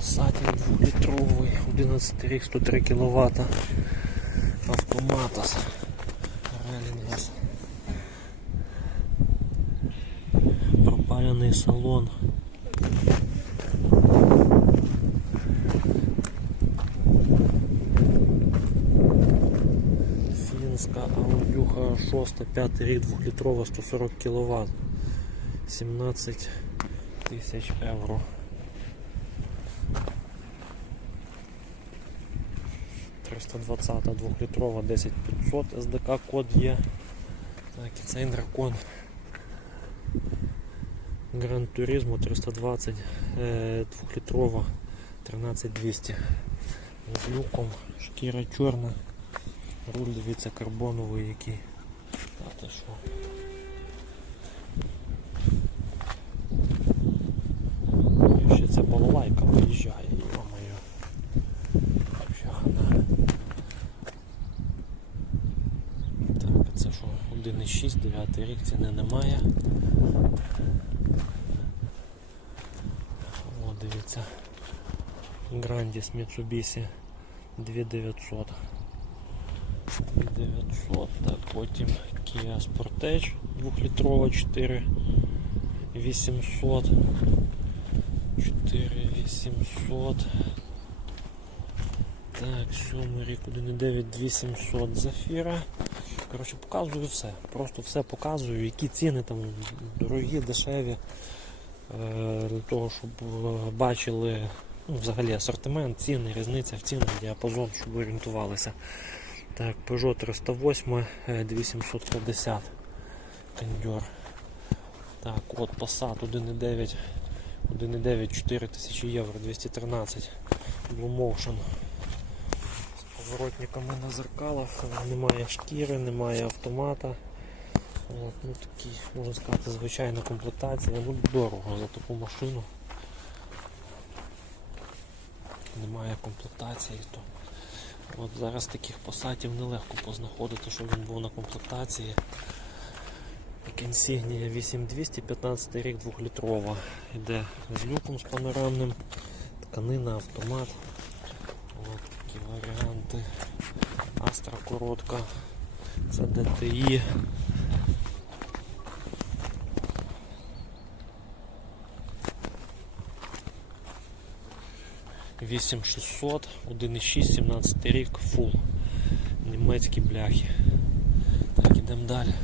Passat 2-літровий, 11 рік, 103 кВт. Автоматос. Релінгас. Пропалений салон. Фінська аудюха 6, 5 рік, 2-літрова, 140 кВт. 17 тисяч євро. Триста двадцята двохлітрова 10500 SDK код є. Так, і цей дракон. Гран Туризмо 320 е, двохлітрова 13200 з люком, шкіра чорна, руль дивіться карбоновий який. А ти що? Ще ця балалайка виїжджає, йо-моє. Вообще хана. Так, а це що? 1,6, 9 рік, ціни немає. О, дивіться. Grandis Mitsubishi 2900. 2900, так, потім Kia Sportage 2-літрова 4 800 4800 Так, 7 рік 1,9 2700 Зафіра. Коротше, показую все. Просто все показую, які ціни там дорогі, дешеві. Е, Для того, щоб е, бачили ну, взагалі асортимент, ціни, різниця в цінах, діапазон, щоб орієнтувалися. Так, Peugeot 308 е, 2750 кондьор. Так, от Passat 1,9 1,9 4000 євро 213 Blue Motion поворотниками на зеркалах, немає шкіри, немає автомата. От, ну, такий, можна сказати, звичайна комплектація, ну дорого за таку машину. Немає комплектації, то от зараз таких посадів нелегко познаходити, щоб він був на комплектації. Insignia 8200, 15 рік 2-літрова. Йде з люком з панорамним, тканина, автомат. От такі варіанти. Астра коротка. Це DTI. Вісім 600, 1,6, 17 рік, фул. Німецькі бляхи. Так, ідемо далі.